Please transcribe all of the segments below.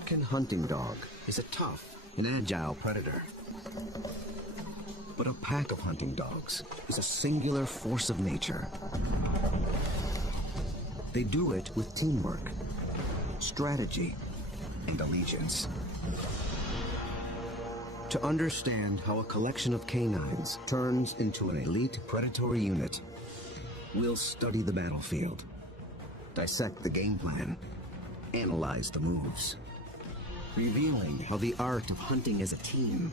African hunting dog is a tough and agile predator. But a pack of hunting dogs is a singular force of nature. They do it with teamwork, strategy, and allegiance. To understand how a collection of canines turns into an elite predatory unit, we'll study the battlefield, dissect the game plan, analyze the moves, revealing how the art of hunting as a team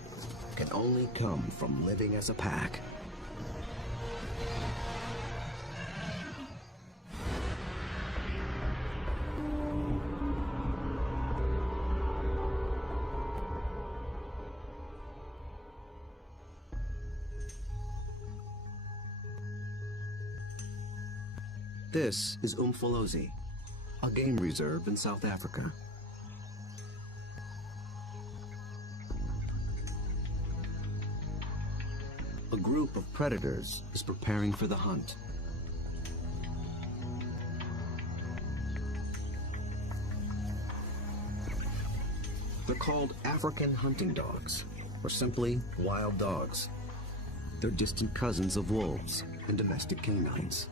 can only come from living as a pack. This is Umfolozi, a game reserve in South Africa. A group of predators is preparing for the hunt. They're called African hunting dogs, or simply wild dogs. They're distant cousins of wolves and domestic canines.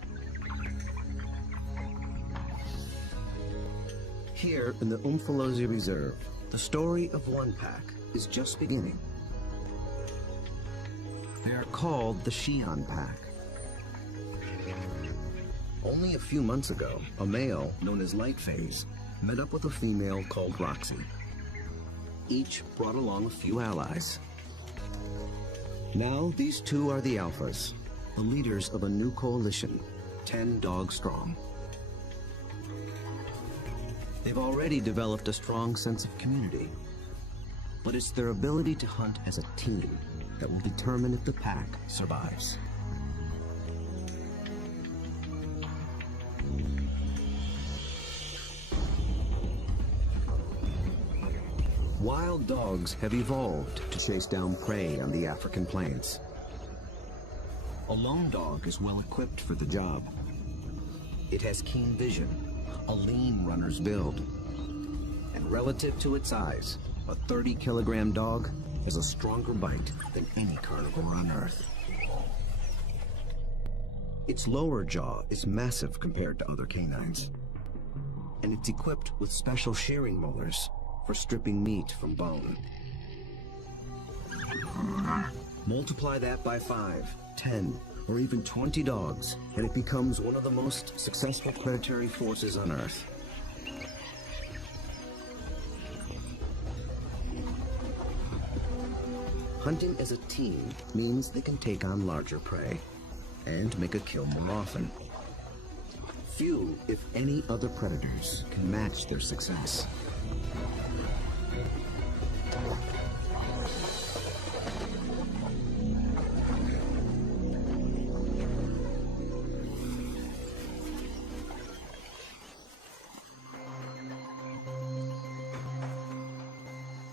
Here in the Umfolozi Reserve, the story of one pack is just beginning. They are called the Shihan Pack. Only a few months ago, a male known as Lightface met up with a female called Roxy. Each brought along a few allies. Now these two are the alphas, the leaders of a new coalition, 10 dogs strong. They've already developed a strong sense of community, but it's their ability to hunt as a team that will determine if the pack survives. Wild dogs have evolved to chase down prey on the African plains. A lone dog is well equipped for the job. It has keen vision, a lean runner's build, and relative to its size, a 30-kilogram dog has a stronger bite than any carnivore on Earth. Its lower jaw is massive compared to other canines, and it's equipped with special shearing molars for stripping meat from bone. Multiply that by 5, 10, or even 20 dogs, and it becomes one of the most successful predatory forces on Earth. Hunting as a team means they can take on larger prey and make a kill more often. Few, if any, other predators can match their success.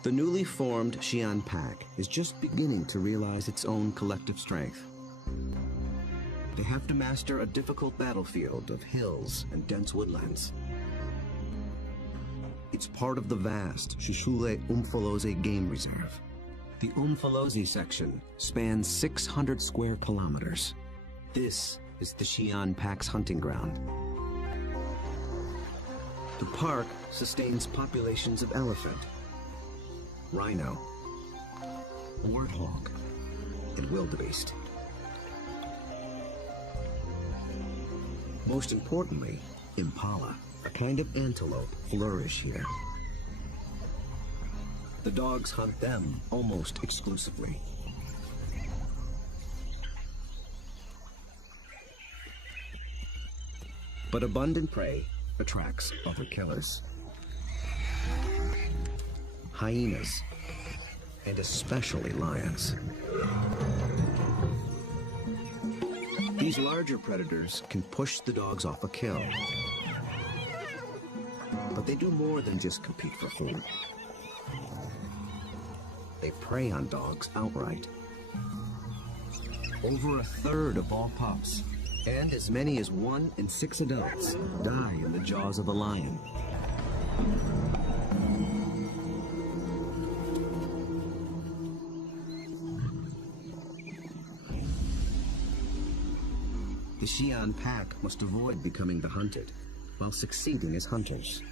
The newly formed Shihan Pack is just beginning to realize its own collective strength. They have to master a difficult battlefield of hills and dense woodlands. It's part of the vast Shishule Umfolozi Game Reserve. The Umfolozi section spans 600 square kilometers. This is the Shihan Pack's hunting ground. The park sustains populations of elephant, rhino, warthog, and wildebeest. Most importantly, impala, a kind of antelope, flourish here. The dogs hunt them almost exclusively. But abundant prey attracts other killers. Hyenas, and especially lions. These larger predators can push the dogs off a kill. But they do more than just compete for food. They prey on dogs outright. Over a third of all pups, and as many as 1 in 6 adults, die in the jaws of a lion. The Xi'an pack must avoid becoming the hunted, while succeeding as hunters.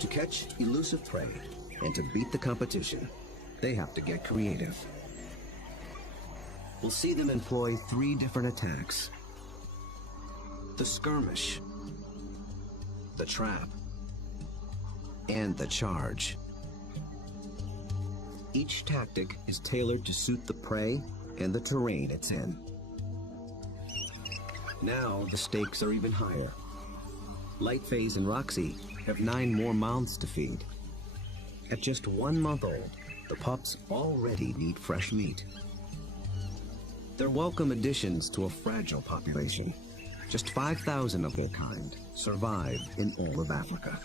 To catch elusive prey and to beat the competition, they have to get creative. We'll see them employ 3 different attacks: the skirmish, the trap, and the charge. Each tactic is tailored to suit the prey and the terrain it's in. Now the stakes are even higher. Lightphase and Roxy have 9 more mouths to feed. At just 1 month old, the pups already need fresh meat. They're welcome additions to a fragile population. Just 5,000 of their kind survive in all of Africa.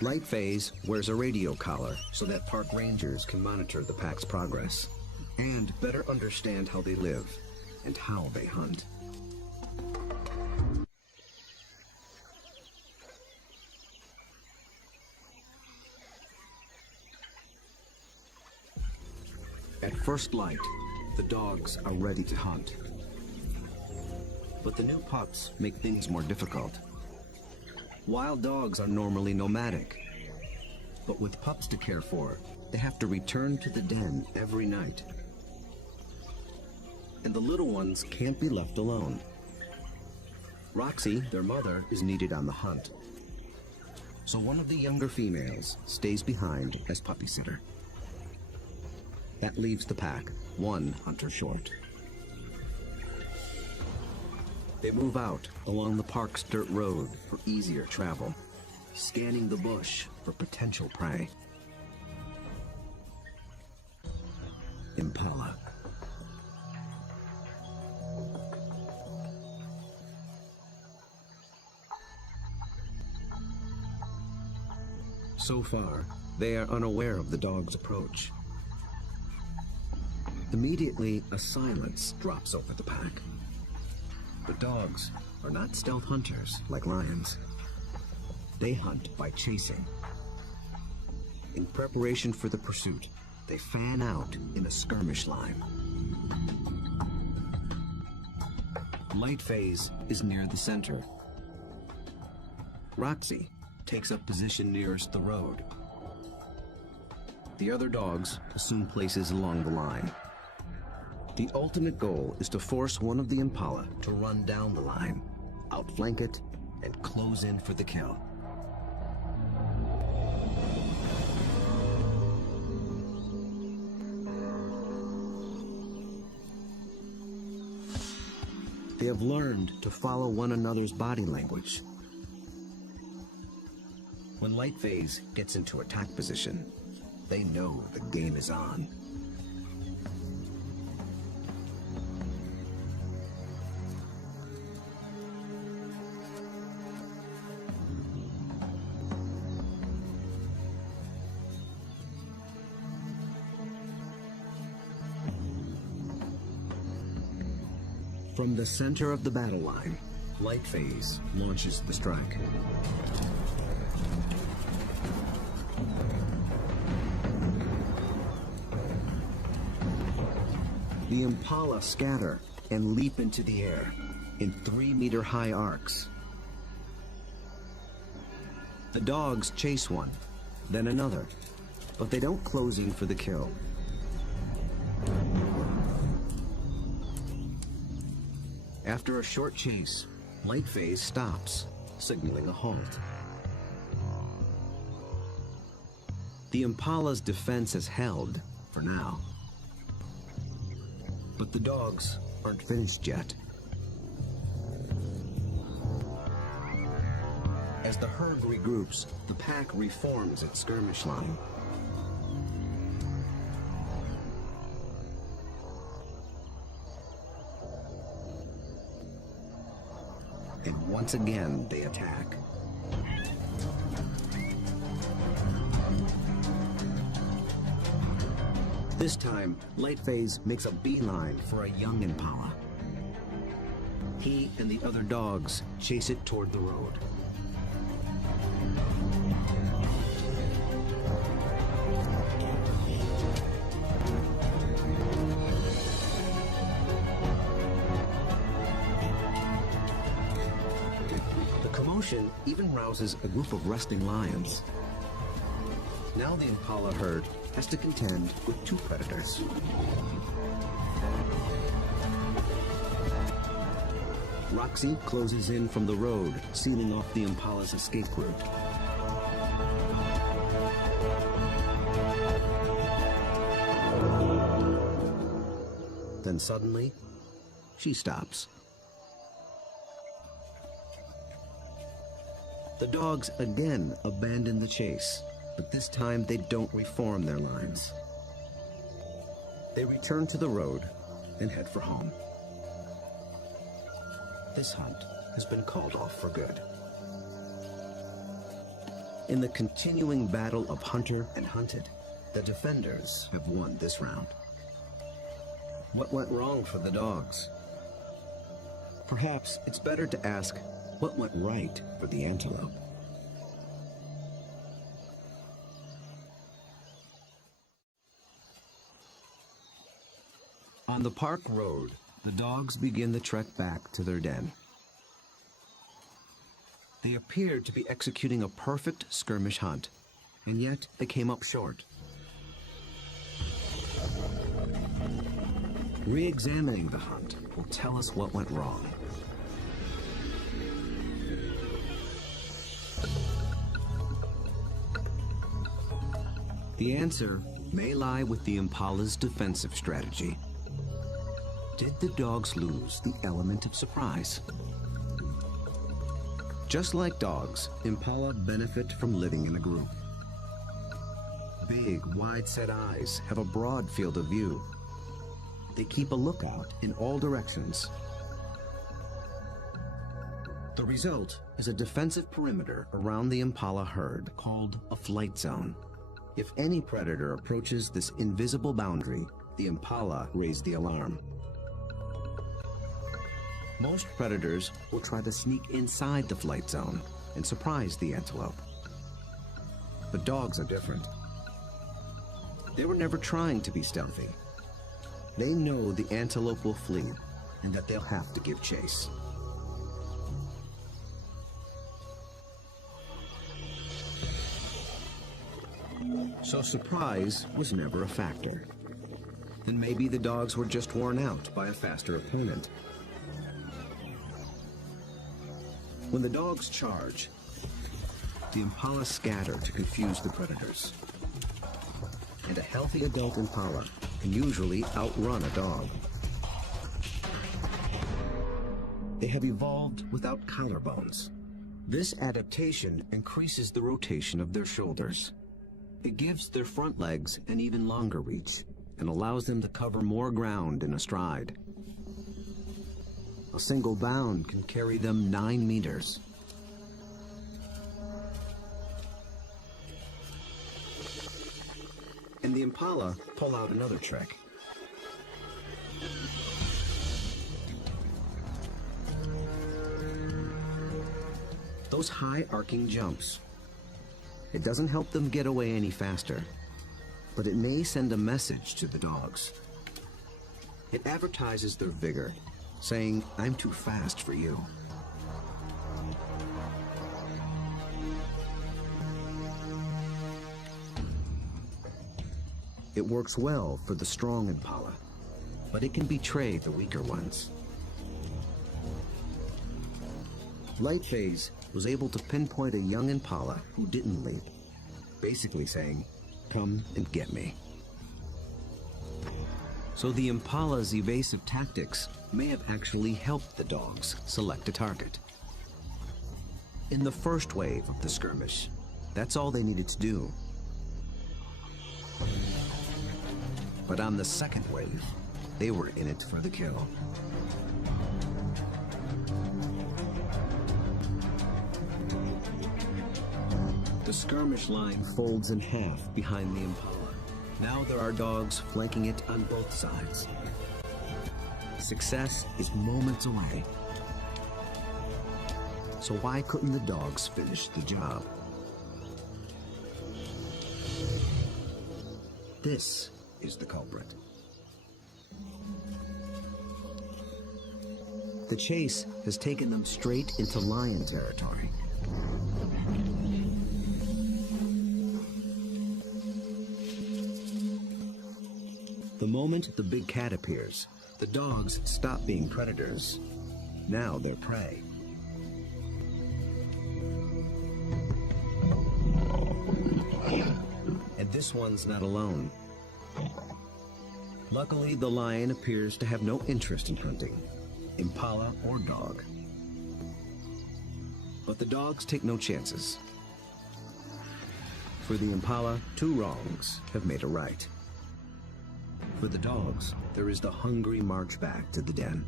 Lightphase wears a radio collar so that park rangers can monitor the pack's progress and better understand how they live and how they hunt. At first light, the dogs are ready to hunt. But the new pups make things more difficult. Wild dogs are normally nomadic, but with pups to care for, they have to return to the den every night. And the little ones can't be left alone. Roxy, their mother, is needed on the hunt. So one of the younger females stays behind as puppy sitter. That leaves the pack 1 hunter short. They move out along the park's dirt road for easier travel, scanning the bush for potential prey. Impala. So far, they are unaware of the dog's approach. Immediately, a silence drops over the pack. But dogs are not stealth hunters like lions. They hunt by chasing. In preparation for the pursuit, they fan out in a skirmish line. Lightphase is near the center. Roxy takes up position nearest the road. The other dogs assume places along the line. The ultimate goal is to force one of the impala to run down the line, outflank it, and close in for the kill. They have learned to follow one another's body language. When Lightphase gets into attack position, they know the game is on. From the center of the battle line, Lightphase launches the strike. The impala scatter and leap into the air in 3-meter-high arcs. The dogs chase one, then another, but they don't close in for the kill. After a short chase, Lightphase stops, signaling a halt. The impala's defense is held, for now. But the dogs aren't finished yet. As the herd regroups, the pack reforms its skirmish line. And once again, they attack. This time, Lightphase makes a beeline for a young impala. He and the other dogs chase it toward the road. emotion even rouses a group of resting lions. Now the impala herd has to contend with two predators. Roxy closes in from the road, sealing off the impala's escape route. Then suddenly, she stops. The dogs again abandon the chase, but this time they don't reform their lines. They return to the road and head for home. This hunt has been called off for good. In the continuing battle of hunter and hunted, the defenders have won this round. What went wrong for the dogs? Perhaps it's better to ask what went right for the antelope. On the park road, the dogs begin the trek back to their den. They appeared to be executing a perfect skirmish hunt, and yet they came up short. Re-examining the hunt will tell us what went wrong. The answer may lie with the impala's defensive strategy. Did the dogs lose the element of surprise? Just like dogs, impala benefit from living in a group. Big, wide-set eyes have a broad field of view. They keep a lookout in all directions. The result is a defensive perimeter around the impala herd called a flight zone. If any predator approaches this invisible boundary, the impala raise the alarm. Most predators will try to sneak inside the flight zone and surprise the antelope. But dogs are different. They were never trying to be stealthy. They know the antelope will flee and that they'll have to give chase. So surprise was never a factor. And maybe the dogs were just worn out by a faster opponent. When the dogs charge, the impala scatter to confuse the predators. And a healthy adult impala can usually outrun a dog. They have evolved without collarbones. This adaptation increases the rotation of their shoulders. It gives their front legs an even longer reach and allows them to cover more ground in a stride. A single bound can carry them 9 meters. And the impala pull out another trick. Those high arcing jumps. It doesn't help them get away any faster, but it may send a message to the dogs. It advertises their vigor, saying, "I'm too fast for you." It works well for the strong impala, but it can betray the weaker ones. Lightphase was able to pinpoint a young impala who didn't leap, basically saying, "Come and get me." So the impala's evasive tactics may have actually helped the dogs select a target. In the first wave of the skirmish, that's all they needed to do. But on the second wave, they were in it for the kill. The skirmish line folds in half behind the impala. Now there are dogs flanking it on both sides. Success is moments away. So why couldn't the dogs finish the job? This is the culprit. The chase has taken them straight into lion territory. The moment the big cat appears, the dogs stop being predators. Now they're prey. And this one's not alone. Luckily, the lion appears to have no interest in hunting, impala or dog. But the dogs take no chances. For the impala, 2 wrongs have made a right. For the dogs, there is the hungry march back to the den.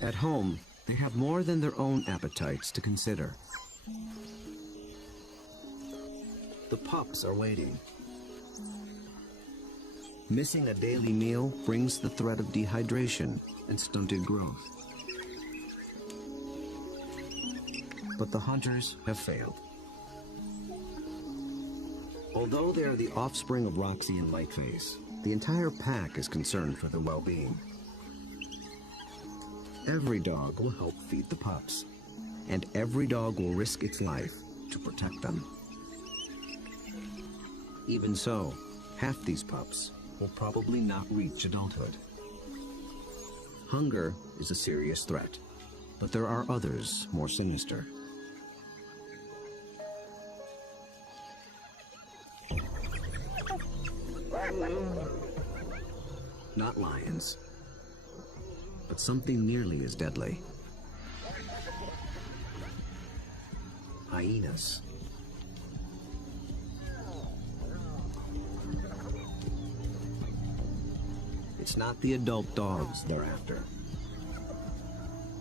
At home, they have more than their own appetites to consider. The pups are waiting. Missing a daily meal brings the threat of dehydration and stunted growth. But the hunters have failed. Although they are the offspring of Roxy and Lightface, the entire pack is concerned for their well-being. Every dog will help feed the pups, and every dog will risk its life to protect them. Even so, half these pups will probably not reach adulthood. Hunger is a serious threat, but there are others more sinister. Not lions, but something nearly as deadly. Hyenas. It's not the adult dogs they're after.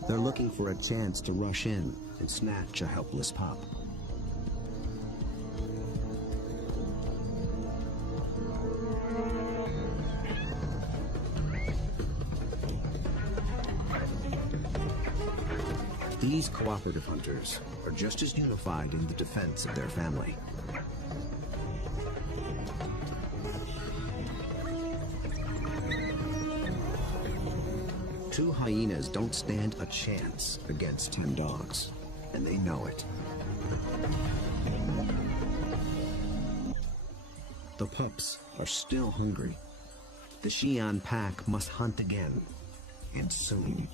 They're looking for a chance to rush in and snatch a helpless pup. These cooperative hunters are just as unified in the defense of their family. Two hyenas don't stand a chance against 10 dogs, and they know it. The pups are still hungry. The Xi'an pack must hunt again, and soon.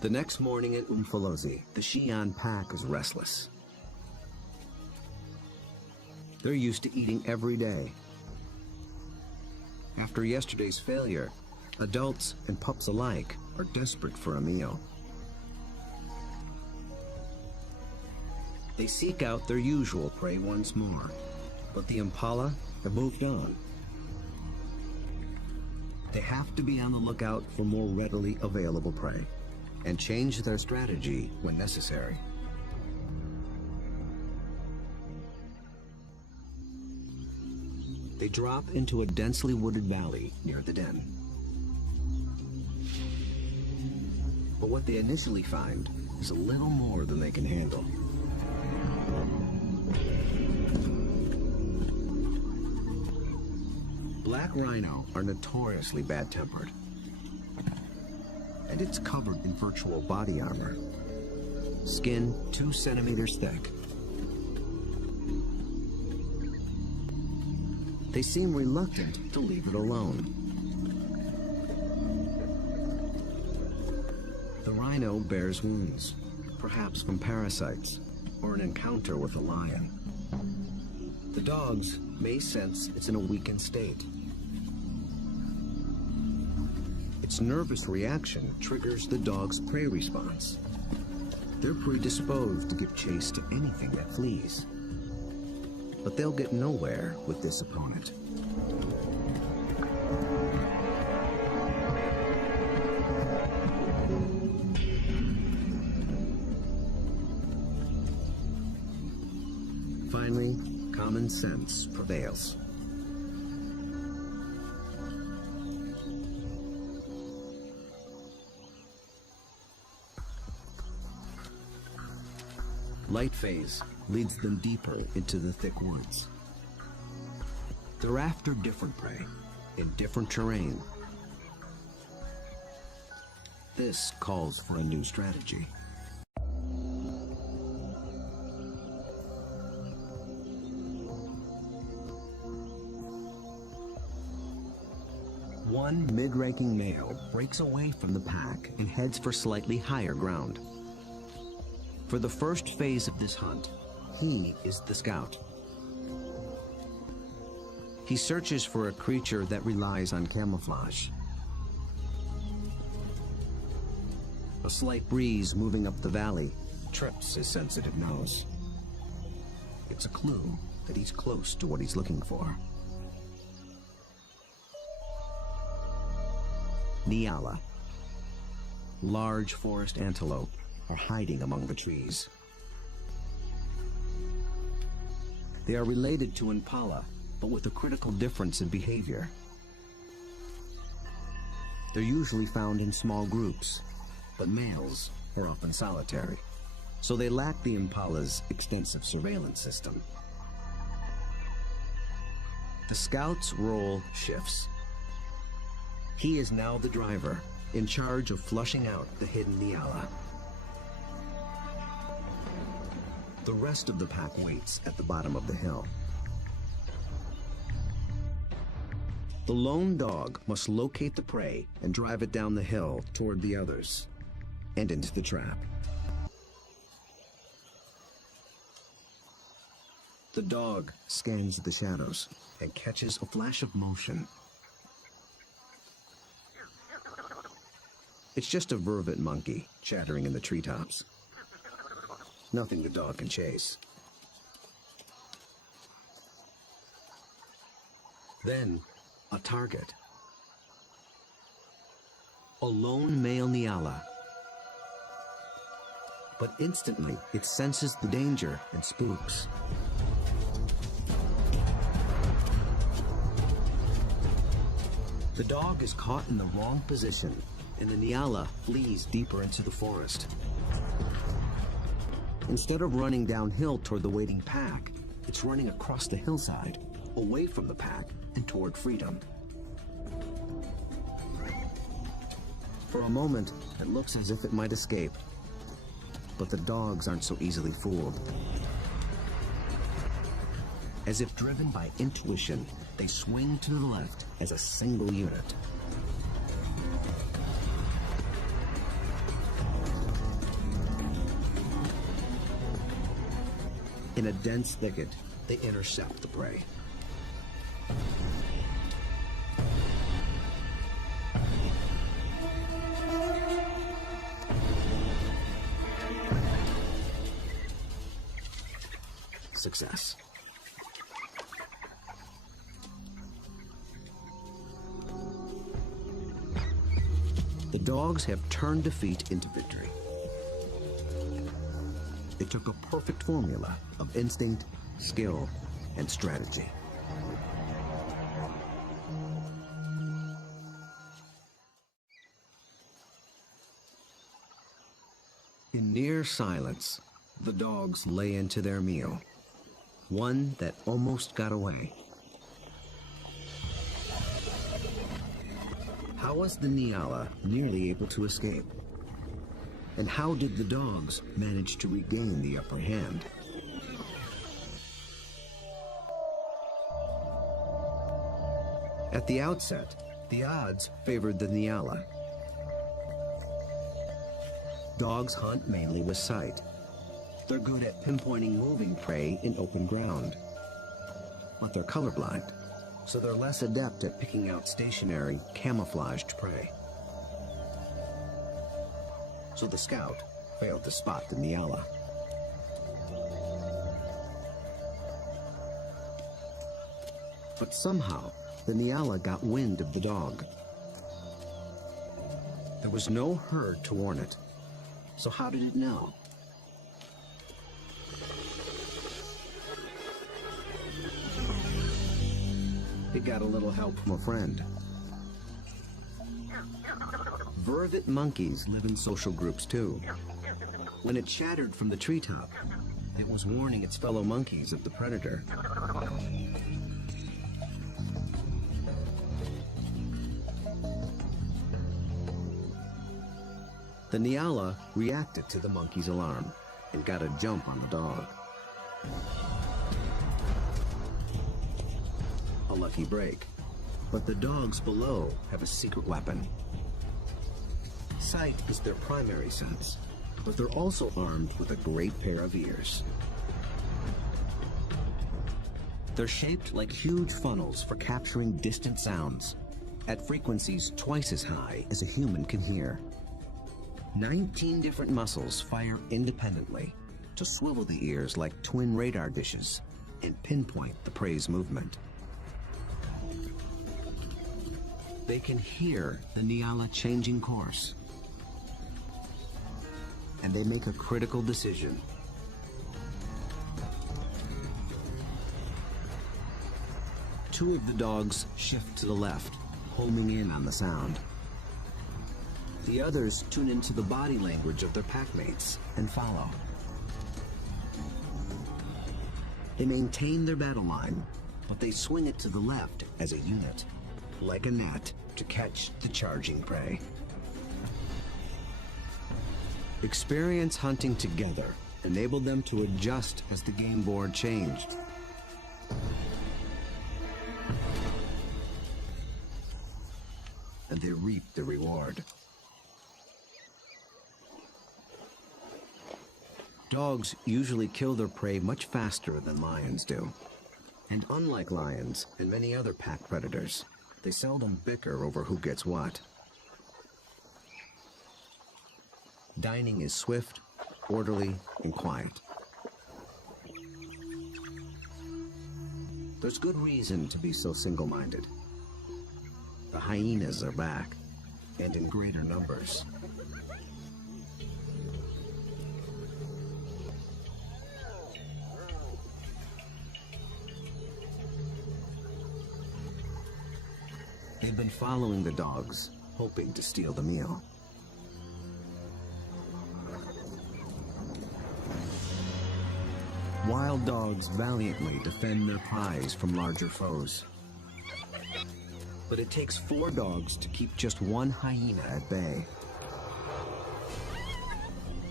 The next morning at Umfolozi, the Xi'an pack is restless. They're used to eating every day. After yesterday's failure, adults and pups alike are desperate for a meal. They seek out their usual prey once more, but the impala have moved on. They have to be on the lookout for more readily available prey, and change their strategy when necessary. They drop into a densely wooded valley near the den. But what they initially find is a little more than they can handle. Black rhino are notoriously bad-tempered, and it's covered in virtual body armor. Skin 2 centimeters thick. They seem reluctant to leave it alone. The rhino bears wounds, perhaps from parasites or an encounter with a lion. The dogs may sense it's in a weakened state. Its nervous reaction triggers the dog's prey response. They're predisposed to give chase to anything that flees. But they'll get nowhere with this opponent. Finally, common sense prevails. Light phase leads them deeper into the thick woods. They're after different prey in different terrain. This calls for a new strategy. One mid-ranking male breaks away from the pack and heads for slightly higher ground. For the first phase of this hunt, he is the scout. He searches for a creature that relies on camouflage. A slight breeze moving up the valley trips his sensitive nose. It's a clue that he's close to what he's looking for. Nyala. Large forest antelope are hiding among the trees. They are related to impala, but with a critical difference in behavior. They're usually found in small groups, but males are often solitary, so they lack the impala's extensive surveillance system. The scout's role shifts. He is now the driver, in charge of flushing out the hidden Nyala. The rest of the pack waits at the bottom of the hill. The lone dog must locate the prey and drive it down the hill toward the others and into the trap. The dog scans the shadows and catches a flash of motion. It's just a vervet monkey chattering in the treetops. Nothing the dog can chase. Then, a target. A lone male Nyala. But instantly, it senses the danger and spooks. The dog is caught in the wrong position, and the Nyala flees deeper into the forest. Instead of running downhill toward the waiting pack, it's running across the hillside, away from the pack and toward freedom. For a moment, it looks as if it might escape, but the dogs aren't so easily fooled. As if driven by intuition, they swing to the left as a single unit. In a dense thicket, they intercept the prey. Success. The dogs have turned defeat into victory. They took a perfect formula of instinct, skill, and strategy. In near silence, the dogs lay into their meal, one that almost got away. How was the Nyala nearly able to escape? And how did the dogs manage to regain the upper hand? At the outset, the odds favored the Nyala. Dogs hunt mainly with sight. They're good at pinpointing moving prey in open ground. But they're colorblind, so they're less adept at picking out stationary, camouflaged prey. So the scout failed to spot the Nyala. But somehow, the Nyala got wind of the dog. There was no herd to warn it, so how did it know? It got a little help from a friend. Vervet monkeys live in social groups too. When it chattered from the treetop, It was warning its fellow monkeys of the predator. The Nyala reacted to the monkey's alarm and got a jump on the dog. A lucky break, but the dogs below have a secret weapon. Sight is their primary sense, but they're also armed with a great pair of ears. They're shaped like huge funnels for capturing distant sounds at frequencies twice as high as a human can hear. 19 different muscles fire independently to swivel the ears like twin radar dishes and pinpoint the prey's movement. They can hear the Nyala changing course, and they make a critical decision. Two of the dogs shift to the left, homing in on the sound. The others tune into the body language of their packmates and follow. They maintain their battle line, but they swing it to the left as a unit, like a net, to catch the charging prey. Experience hunting together enabled them to adjust as the game board changed. And they reaped the reward. Dogs usually kill their prey much faster than lions do. And unlike lions and many other pack predators, they seldom bicker over who gets what. Dining is swift, orderly, and quiet. There's good reason to be so single-minded. The hyenas are back, and in greater numbers. They've been following the dogs, hoping to steal the meal. Wild dogs valiantly defend their prize from larger foes. But it takes 4 dogs to keep just one hyena at bay.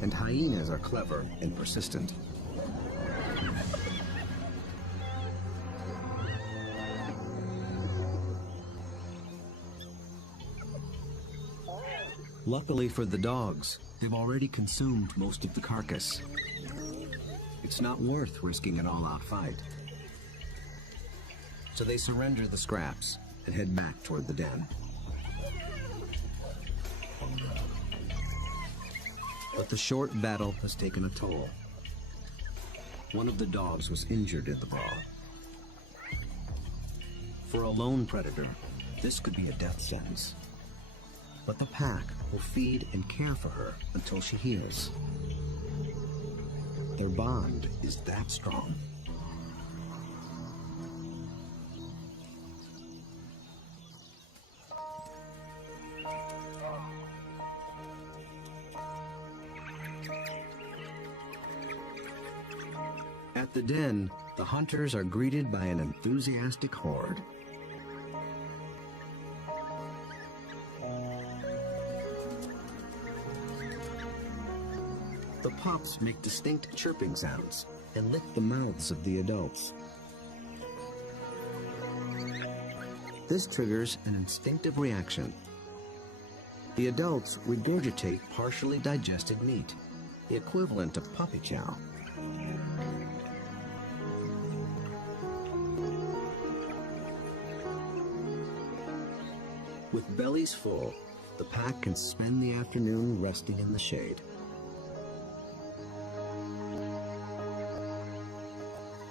And hyenas are clever and persistent. Luckily for the dogs, they've already consumed most of the carcass. It's not worth risking an all-out fight. So they surrender the scraps and head back toward the den. But the short battle has taken a toll. One of the dogs was injured in the brawl. For a lone predator, this could be a death sentence. But the pack will feed and care for her until she heals. Their bond is that strong. At the den, the hunters are greeted by an enthusiastic horde. The pups make distinct chirping sounds and lick the mouths of the adults. This triggers an instinctive reaction. The adults regurgitate partially digested meat, the equivalent of puppy chow. With bellies full, the pack can spend the afternoon resting in the shade.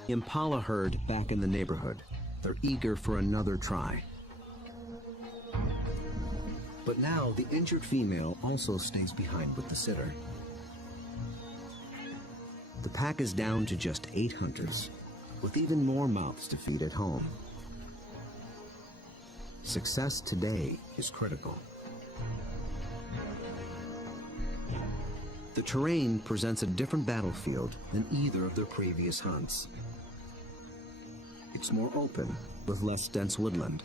The impala herd back in the neighborhood. They're eager for another try. But now the injured female also stays behind with the sitter. The pack is down to just 8 hunters, with even more mouths to feed at home. Success today is critical. The terrain presents a different battlefield than either of their previous hunts. It's more open, with less dense woodland.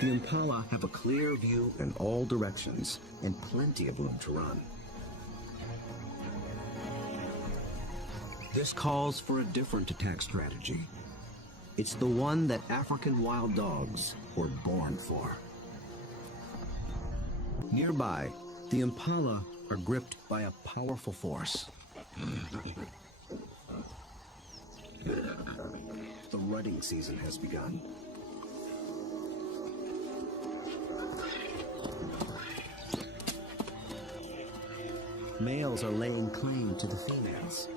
The impala have a clear view in all directions and plenty of room to run. This calls for a different attack strategy. It's the one that African wild dogs were born for. Nearby, the impala are gripped by a powerful force. The rutting season has begun. Males are laying claim to the females.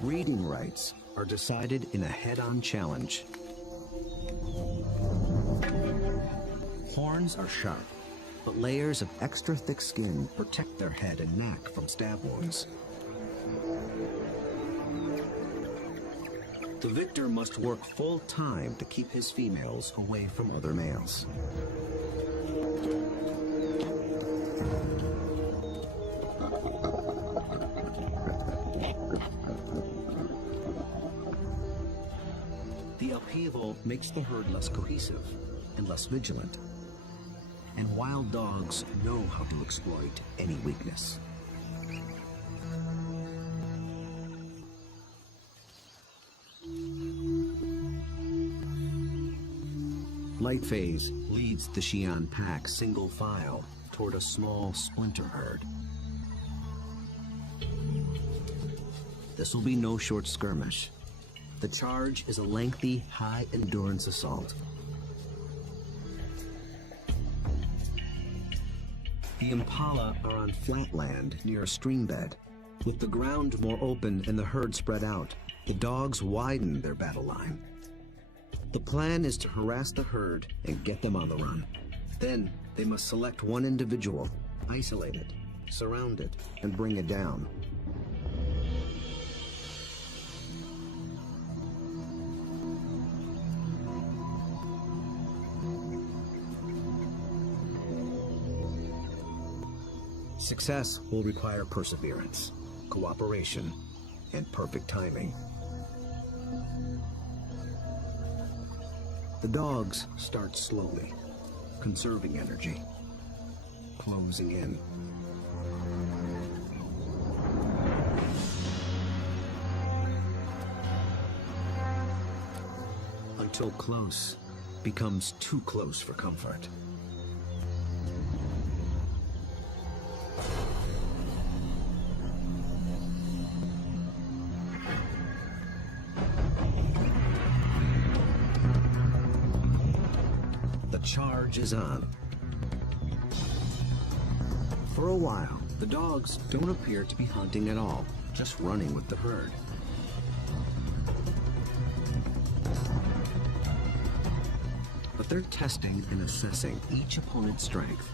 Breeding rights are decided in a head-on challenge. Horns are sharp, but layers of extra thick skin protect their head and neck from stab wounds. The victor must work full time to keep his females away from other males. The upheaval makes the herd less cohesive and less vigilant. And wild dogs know how to exploit any weakness. Light Phase leads the Xi'an pack single file toward a small splinter herd. This will be no short skirmish. The charge is a lengthy, high-endurance assault. The impala are on flat land near a stream bed. With the ground more open and the herd spread out, the dogs widen their battle line. The plan is to harass the herd and get them on the run. Then they must select one individual, isolate it, surround it, and bring it down. Success will require perseverance, cooperation, and perfect timing. The dogs start slowly, conserving energy, closing in. Until close becomes too close for comfort. Charge is on. For a while, the dogs don't appear to be hunting at all, just running with the herd. But they're testing and assessing each opponent's strength.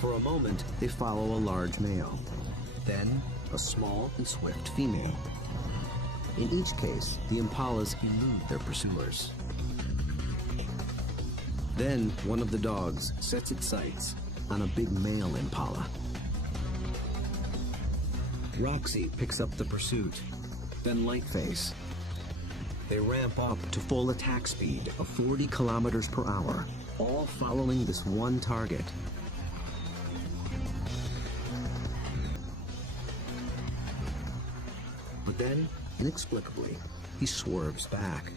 For a moment, they follow a large male, then a small and swift female. In each case, the impalas elude their pursuers. Then one of the dogs sets its sights on a big male impala. Roxy picks up the pursuit, then Lightface. They ramp up to full attack speed of 40 kilometers per hour, all following this one target. But then, inexplicably, he swerves back,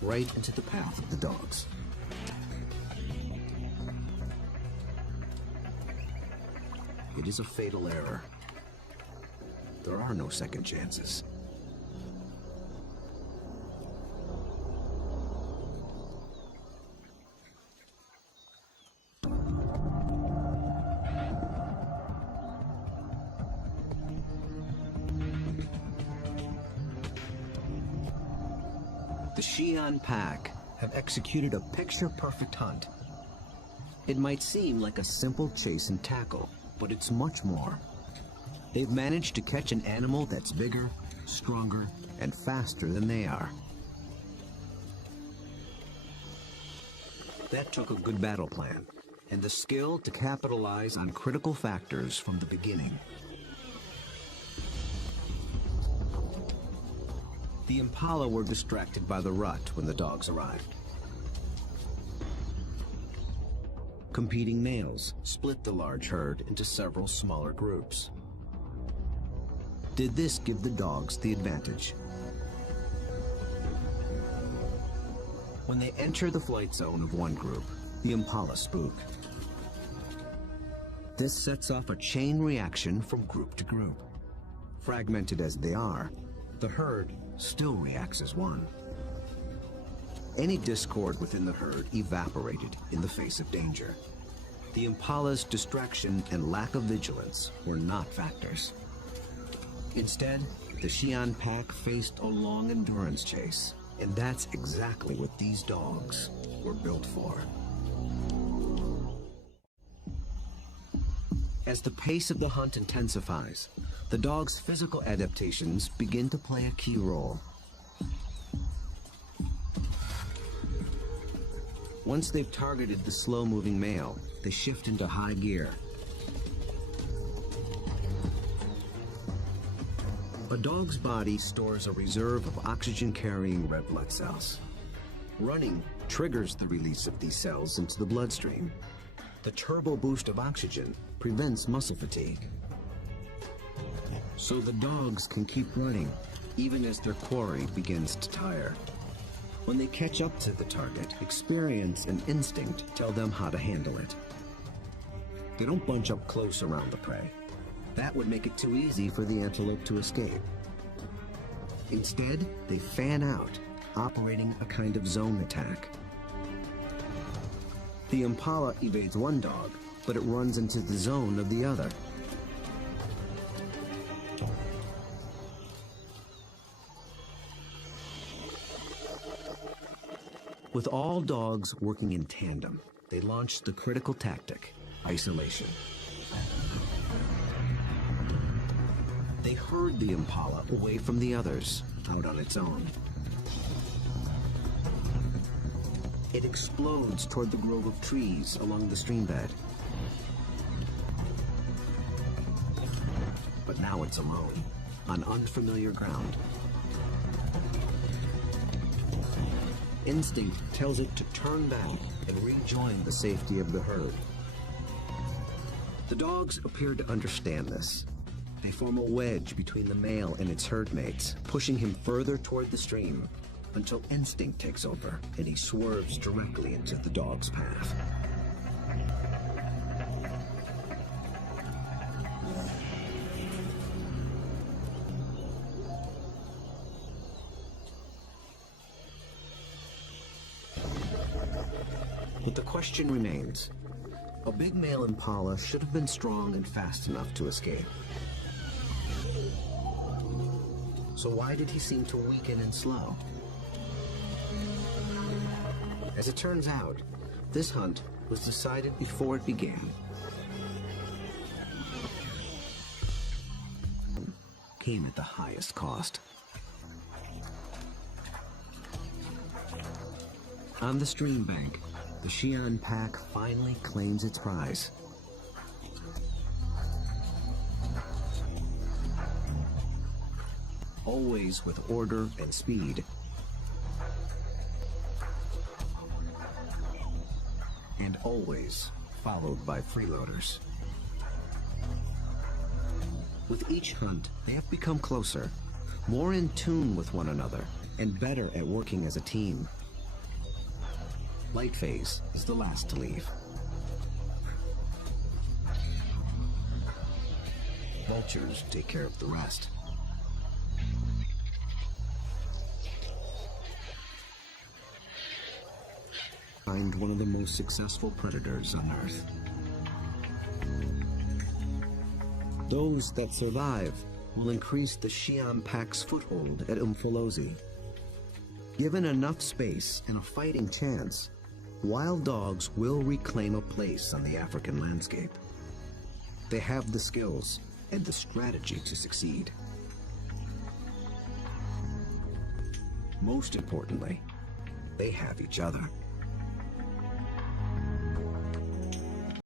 right into the path of the dogs. It is a fatal error. There are no second chances. The Xi'an pack have executed a picture-perfect hunt. It might seem like a simple chase and tackle, but it's much more. They've managed to catch an animal that's bigger, stronger, and faster than they are. That took a good battle plan and the skill to capitalize on critical factors from the beginning. The impala were distracted by the rut when the dogs arrived. Competing males split the large herd into several smaller groups. Did this give the dogs the advantage? When they enter the flight zone of one group, the impala spook. This sets off a chain reaction from group to group. Fragmented as they are, the herd still reacts as one. Any discord within the herd evaporated in the face of danger. The impala's distraction and lack of vigilance were not factors. Instead, the Xi'an pack faced a long endurance chase, and that's exactly what these dogs were built for. As the pace of the hunt intensifies, the dog's physical adaptations begin to play a key role. Once they've targeted the slow-moving male, they shift into high gear. A dog's body stores a reserve of oxygen-carrying red blood cells. Running triggers the release of these cells into the bloodstream. The turbo boost of oxygen prevents muscle fatigue. So the dogs can keep running, even as their quarry begins to tire. When they catch up to the target, experience and instinct tell them how to handle it. They don't bunch up close around the prey. That would make it too easy for the antelope to escape. Instead, they fan out, operating a kind of zone attack. The impala evades one dog, but it runs into the zone of the other. With all dogs working in tandem, they launched the critical tactic, isolation. They herd the impala away from the others, out on its own. It explodes toward the grove of trees along the stream bed. But now it's alone, on unfamiliar ground. Instinct tells it to turn back and rejoin the safety of the herd. The dogs appear to understand this. They form a wedge between the male and its herd mates, pushing him further toward the stream until instinct takes over and he swerves directly into the dog's path. But the question remains. A big male impala should have been strong and fast enough to escape. So why did he seem to weaken and slow? As it turns out, this hunt was decided before it began. Came at the highest cost. On the stream bank, the Xi'an pack finally claims its prize. Always with order and speed. And always followed by freeloaders. With each hunt, they have become closer, more in tune with one another, and better at working as a team. Light phase is the last to leave. Vultures take care of the rest. Find one of the most successful predators on Earth. Those that survive will increase the Xi'an pack's foothold at Umfolozi. Given enough space and a fighting chance, wild dogs will reclaim a place on the African landscape. They have the skills and the strategy to succeed. Most importantly, they have each other.